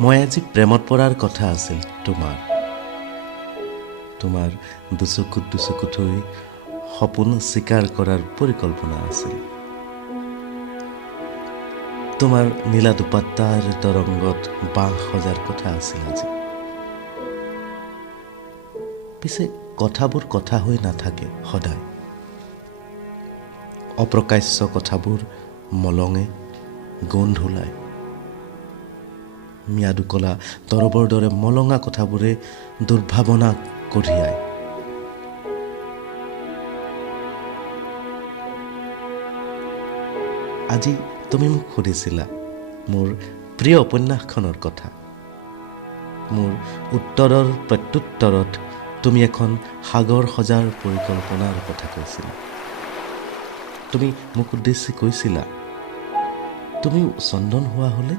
মই আজি প্ৰেমত পৰাৰ কথা আছিল তোমাৰ দুচকুত দুচকুত হৈ সপোন স্বীকাৰ কৰাৰ পৰিকল্পনা আছিল। তোমাৰ নীলা দুপাত্তাৰ তৰংগত বাঁহ সজাৰ কথা আছিল আজি। পিছে কথাবোৰ কথা হৈ নাথাকে সদায়। অপ্ৰকাশ্য কথাবোৰ মলঙে গোন্ধ ওলায়। ম্যাদুকলা দৰবৰ দৰে মলঙা কথাবোৰে দুৰ্ভাৱনা কঢ়িয়ায়। আজি তুমি মোক সুধিছিলা মোৰ প্ৰিয় উপন্যাসখনৰ কথা। মোৰ উত্তৰৰ প্ৰত্যুত্তৰত তুমি এখন সাগৰ সজাৰ পৰিকল্পনাৰ কথা কৈছিলা। তুমি মোক উদ্দেশ্যি কৈছিলা তুমিও চন্দন হোৱা হলে।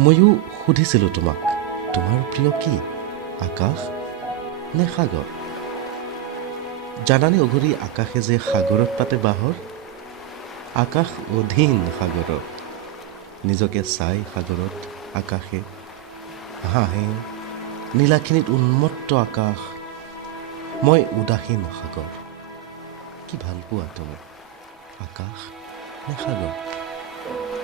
ময়ো সুধিছিলোঁ তোমাক তোমাৰ প্ৰিয় কি, আকাশ নে সাগৰ? জানানে অঘৰী, আকাশে যে সাগৰত পাতে বাহৰ। আকাশ অধীন সাগৰত, নিজকে চাই সাগৰত আকাশে হাঁহে। নীলাখিনিত উন্মত্ত আকাশ, মই উদাসীন সাগৰ। কি ভাল পোৱা তুমি, আকাশ নে সাগৰ?